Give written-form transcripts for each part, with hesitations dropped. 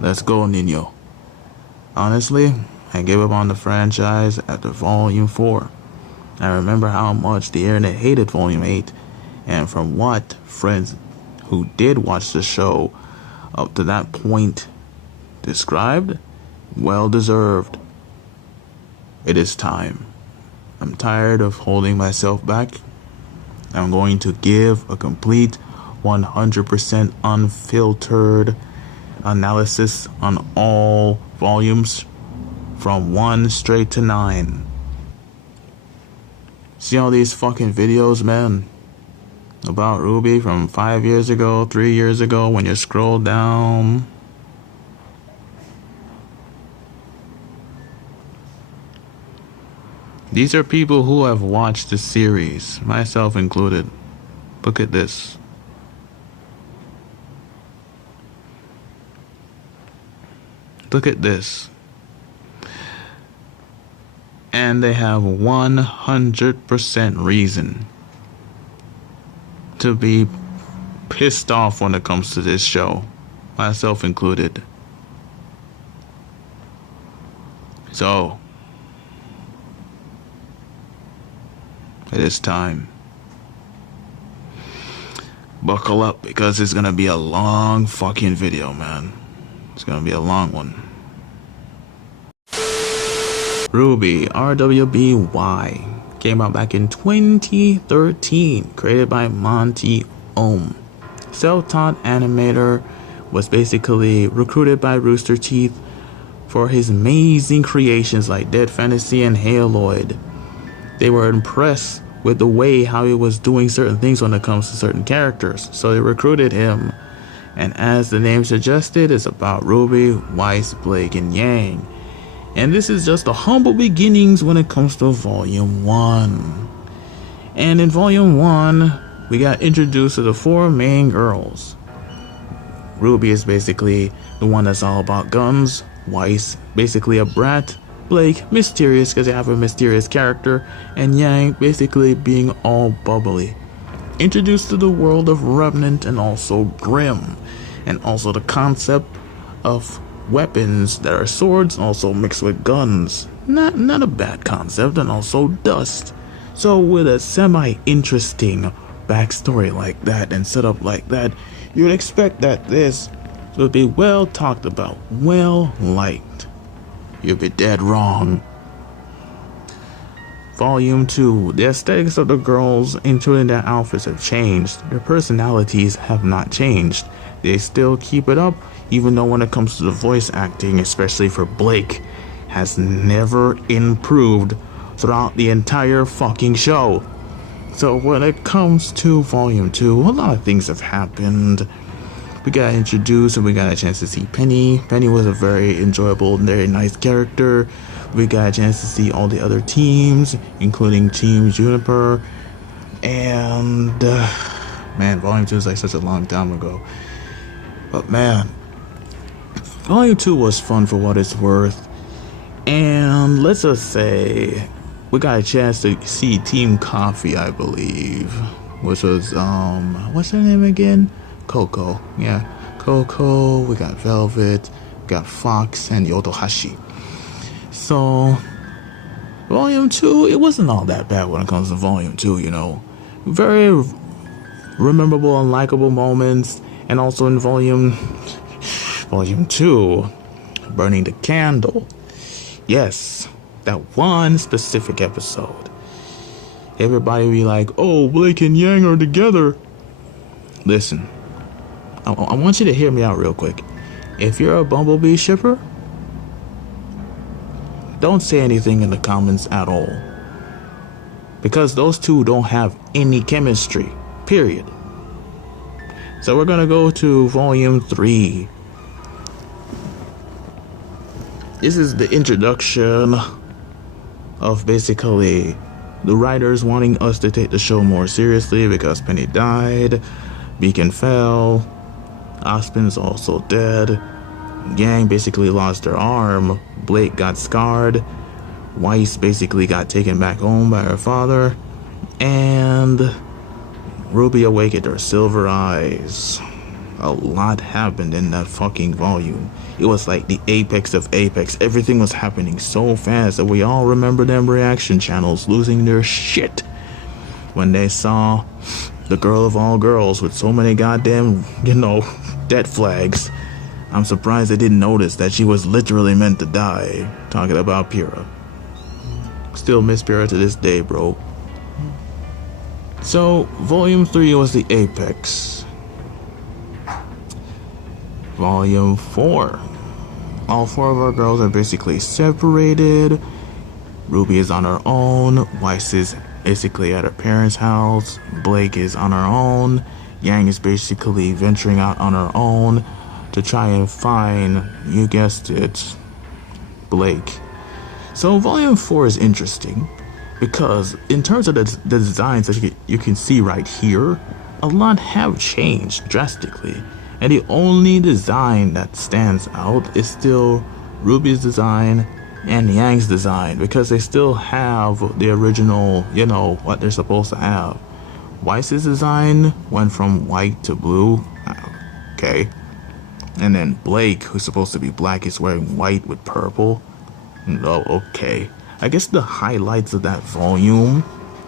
Let's go, Nino. Honestly, I gave up on the franchise after Volume 4. I remember how much the internet hated Volume 8, and from what friends who did watch the show up to that point described, well deserved. It is time. I'm tired of holding myself back. I'm going to give a complete 100% unfiltered analysis on all volumes from 1 straight to 9. See all these fucking videos, man, about RWBY from 5 years ago, 3 years ago, when you scroll down. These are people who have watched the series, myself included. Look at this. Look at this. And they have 100% reason to be pissed off when it comes to this show, myself included. So, it is time. Buckle up, because it's gonna be a long fucking video, man. It's gonna be a long one. RWBY, RWBY, came out back in 2013, created by Monty Oum. Self-taught animator, was basically recruited by Rooster Teeth for his amazing creations like Dead Fantasy and Haloid. They were impressed with the way how he was doing certain things when it comes to certain characters, so they recruited him. And as the name suggested, it's about RWBY, Weiss, Blake, and Yang. And this is just the humble beginnings when it comes to Volume 1. And in Volume 1, we got introduced to the 4 main girls. RWBY is basically the one that's all about guns. Weiss, basically a brat. Blake, mysterious because they have a mysterious character. And Yang, basically being all bubbly. Introduced to the world of Revenant and also Grimm. And also the concept of weapons that are swords, also mixed with guns. Not a bad concept, and also dust. So with a semi-interesting backstory like that and setup like that, you would expect that this would be well talked about, well liked. You'd be dead wrong. Volume 2. The aesthetics of the girls, including their outfits, have changed. Their personalities have not changed. They still keep it up, even though when it comes to the voice acting, especially for Blake, has never improved throughout the entire fucking show. So when it comes to Volume 2, a lot of things have happened. We got introduced and we got a chance to see Penny. Penny was a very enjoyable, very nice character. We got a chance to see all the other teams, including Team Juniper. And, man, Volume 2 is like such a long time ago. But man, Volume 2 was fun for what it's worth. And let's just say we got a chance to see Team Coffee, I believe, which was what's her name again? Coco. Yeah, Coco. We got Velvet, we got Fox, and Yotohashi. So Volume 2, it wasn't all that bad when it comes to Volume 2, you know. Very rememberable and likable moments. And also in Volume 2, Burning the Candle. Yes, that one specific episode. Everybody be like, oh, Blake and Yang are together. Listen, I want you to hear me out real quick. If you're a Bumblebee shipper, don't say anything in the comments at all. Because those two don't have any chemistry, period. So we're gonna go to Volume 3. This is the introduction of basically the writers wanting us to take the show more seriously because Penny died, Beacon fell, Aspen's also dead, Yang basically lost her arm, Blake got scarred, Weiss basically got taken back home by her father, and RWBY awakened her silver eyes. A lot happened in that fucking volume. It was like the apex of apex. Everything was happening so fast that we all remember them reaction channels losing their shit when they saw the girl of all girls with so many goddamn, death flags. I'm surprised they didn't notice that she was literally meant to die. Talking about Pyrrha. Still miss Pyrrha to this day, bro. So, Volume 3 was the apex. Volume 4. All 4 of our girls are basically separated. Ruby is on her own. Weiss is basically at her parents' house. Blake is on her own. Yang is basically venturing out on her own to try and find, you guessed it, Blake. So Volume 4 is interesting because in terms of the designs that you can see right here, a lot have changed drastically. And the only design that stands out is still Ruby's design and Yang's design, because they still have the original, what they're supposed to have. Weiss's design went from white to blue. Okay. And then Blake, who's supposed to be black, is wearing white with purple. Oh, okay. I guess the highlights of that volume,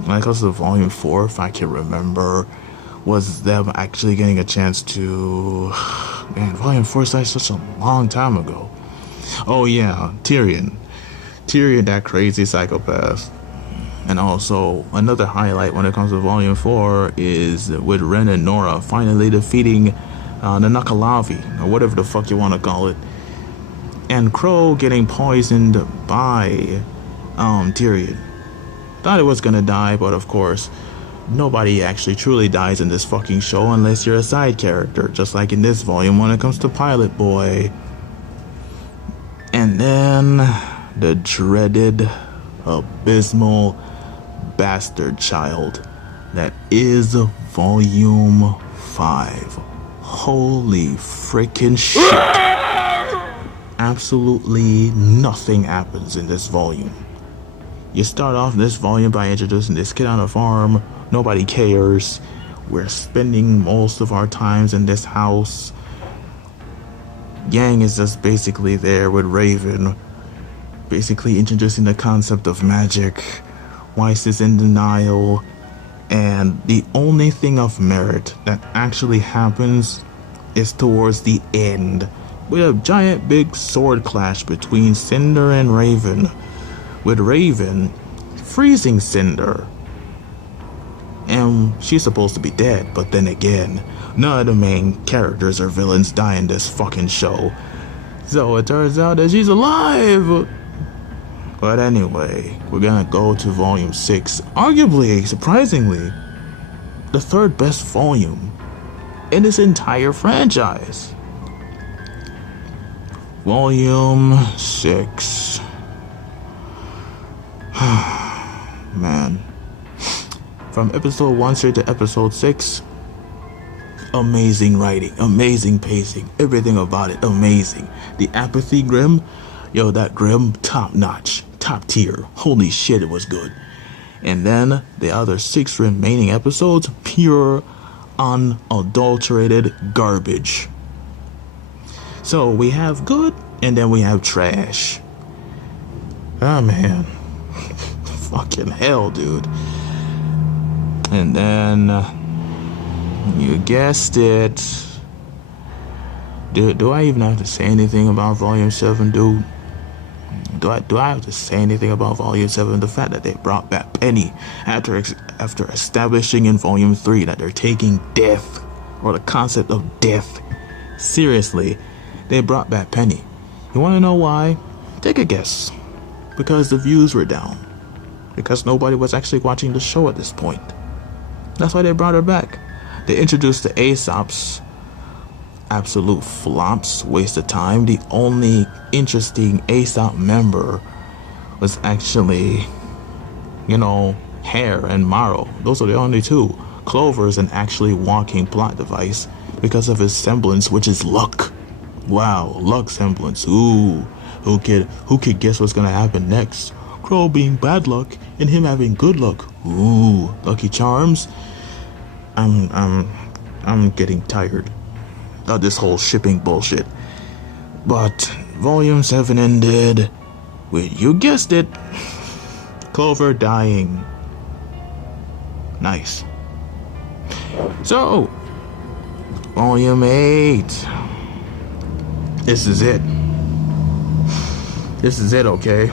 when it comes to Volume 4, if I can remember, was them actually getting a chance to... Man, Volume 4 is like such a long time ago. Oh yeah, Tyrion, that crazy psychopath. And also, another highlight when it comes to Volume 4 is with Ren and Nora finally defeating the Nakalavi, or whatever the fuck you want to call it. And Crow getting poisoned by Tyrion. Thought it was gonna die, but of course, nobody actually truly dies in this fucking show unless you're a side character, just like in this volume when it comes to Pilot Boy. And then the dreaded, abysmal bastard child that is Volume 5. Holy freaking shit. Absolutely nothing happens in this volume. You start off this volume by introducing this kid on a farm. Nobody cares. We're spending most of our times in this house. Yang is just basically there with Raven, basically introducing the concept of magic. Weiss is in denial. And the only thing of merit that actually happens is towards the end, with a giant big sword clash between Cinder and Raven, with Raven freezing Cinder. And she's supposed to be dead, but then again, none of the main characters or villains die in this fucking show. So it turns out that she's alive! But anyway, we're gonna go to Volume 6. Arguably, surprisingly, the third best volume in this entire franchise. Volume 6. Man. From episode 1 straight to episode 6, amazing writing, amazing pacing, everything about it amazing. The apathy Grim, that Grim, top notch, top tier. Holy shit, it was good. And then the other 6 remaining episodes, pure, unadulterated garbage. So we have good, and then we have trash. Ah, man. Fucking hell, dude. And then, you guessed it. Do I even have to say anything about Volume 7, dude? Do I have to say anything about Volume 7? The fact that they brought back Penny after establishing in Volume 3 that they're taking death, or the concept of death, seriously, they brought back Penny. You want to know why? Take a guess. Because the views were down. Because nobody was actually watching the show at this point. That's why they brought her back. They introduced the Aesops. Absolute flops, waste of time. The only interesting Aesop member was actually, Hare and Morrow. Those are the only two. Clover's an actually walking plot device because of his semblance, which is luck. Wow, luck semblance. Ooh, who could guess what's gonna happen next? Crow being bad luck and him having good luck. Ooh, Lucky Charms. I'm getting tired. of this whole shipping bullshit. But Volume 7 ended with, you guessed it, Clover dying. Nice. So, Volume 8. This is it. This is it, okay?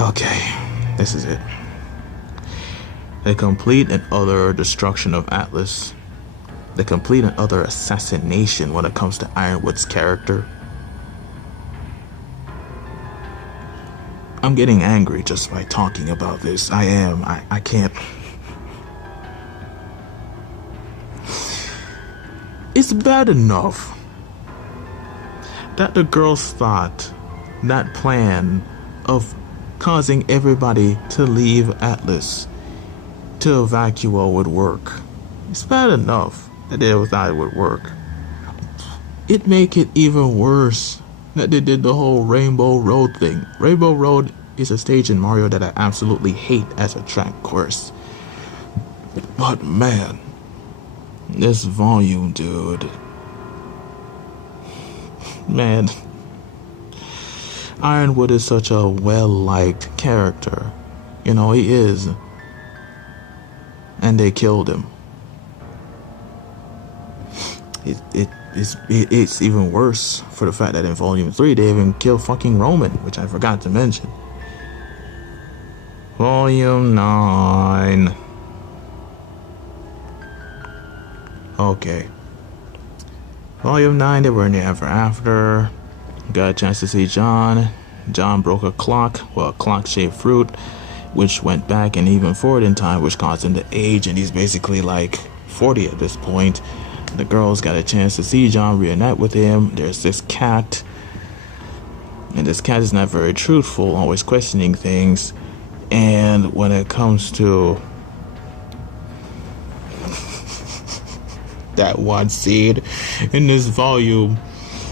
Okay, this is it. The complete and utter destruction of Atlas. The complete and utter assassination when it comes to Ironwood's character. I'm getting angry just by talking about this. I am. I can't. It's bad enough that the girls thought that plan of causing everybody to leave Atlas to evacuate would work. It's bad enough that they thought it would work. It make it even worse that they did the whole Rainbow Road thing. Rainbow Road is a stage in Mario that I absolutely hate as a track course. But man, this volume, dude. Man, Ironwood is such a well-liked character. You know, he is. And they killed him. It's even worse for the fact that in Volume 3 they even killed fucking Roman, which I forgot to mention. Volume 9. Okay. Volume 9, they were in the Ever After. Got a chance to see John. John broke a clock, well, a clock-shaped fruit, which went back and even forward in time, which caused him to age, and he's basically like 40 at this point. The girls got a chance to see John reunite with him. There's this cat, and this cat is not very truthful, always questioning things. And when it comes to that one scene in this volume,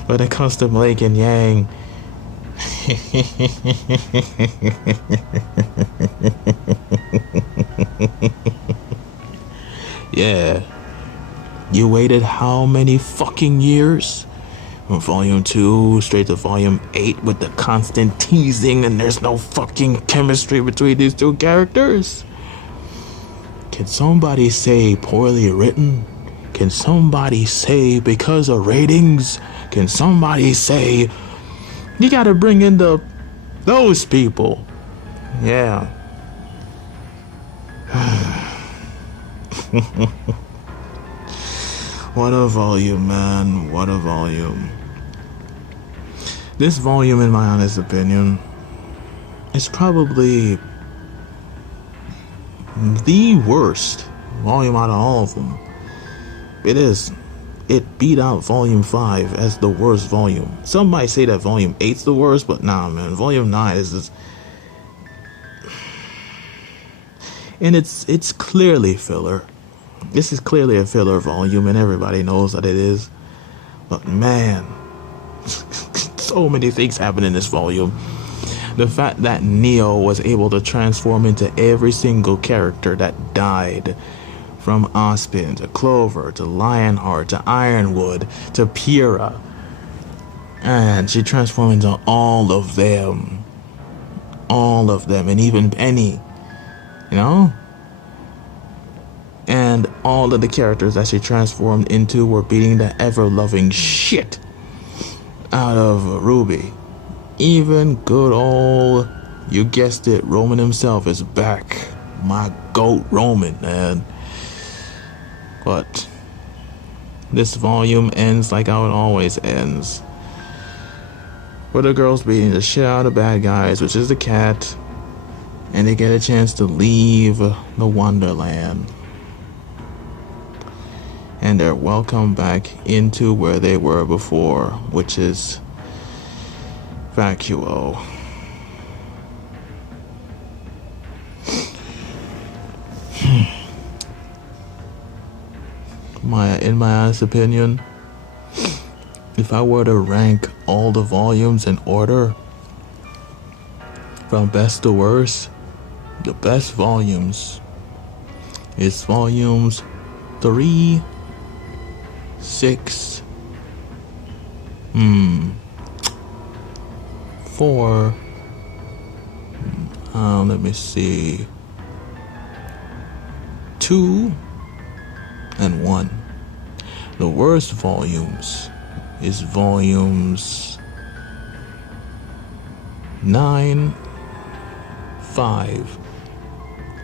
when it comes to Blake and Yang, yeah, you waited how many fucking years? From Volume 2 straight to Volume 8 with the constant teasing, and there's no fucking chemistry between these two characters. Can somebody say poorly written? Can somebody say because of ratings? Can somebody say you gotta bring in those people? Yeah. What a volume, man. What a volume. This volume, in my honest opinion, is probably the worst volume out of all of them. It is. It beat out Volume 5 as the worst volume. Some might say that Volume 8's the worst, but nah, man. Volume 9 is just... And it's clearly filler. This is clearly a filler volume, and everybody knows that it is. But man, so many things happen in this volume. The fact that Neo was able to transform into every single character that died, from Ozpin to Clover to Lionheart to Ironwood to Pyrrha, and she transformed into all of them, and even Penny, you know. And all of the characters that she transformed into were beating the ever-loving shit out of RWBY. Even good old, you guessed it, Roman himself is back. My GOAT Roman, man. But this volume ends like how it always ends. With the girls beating the shit out of bad guys, which is the cat. And they get a chance to leave the Wonderland. And they're welcomed back into where they were before, which is Vacuo. In my honest opinion, if I were to rank all the volumes in order, from best to worst, the best volumes is volumes 3 6, 4, let me see, 2, and 1. The worst volumes is volumes 9, 5,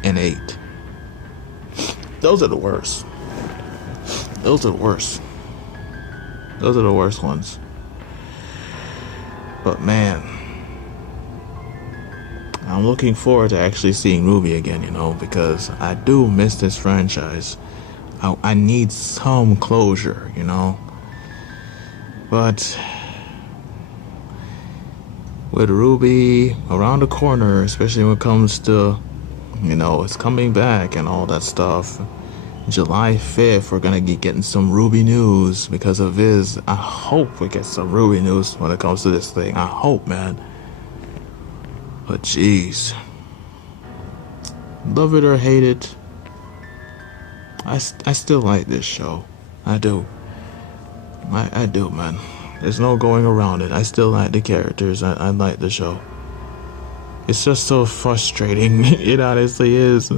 and 8. Those are the worst. Those are the worst. Those are the worst ones. But man, I'm looking forward to actually seeing RWBY again, you know, because I do miss this franchise. I need some closure, you know. But with RWBY around the corner, especially when it comes to, you know, it's coming back and all that stuff. July 5th, we're gonna be getting some RWBY news because of Viz. I hope we get some RWBY news when it comes to this thing. I hope, man. But jeez, love it or hate it, I still like this show. I do. I do, man. There's no going around it. I still like the characters. I like the show. It's just so frustrating. It honestly is.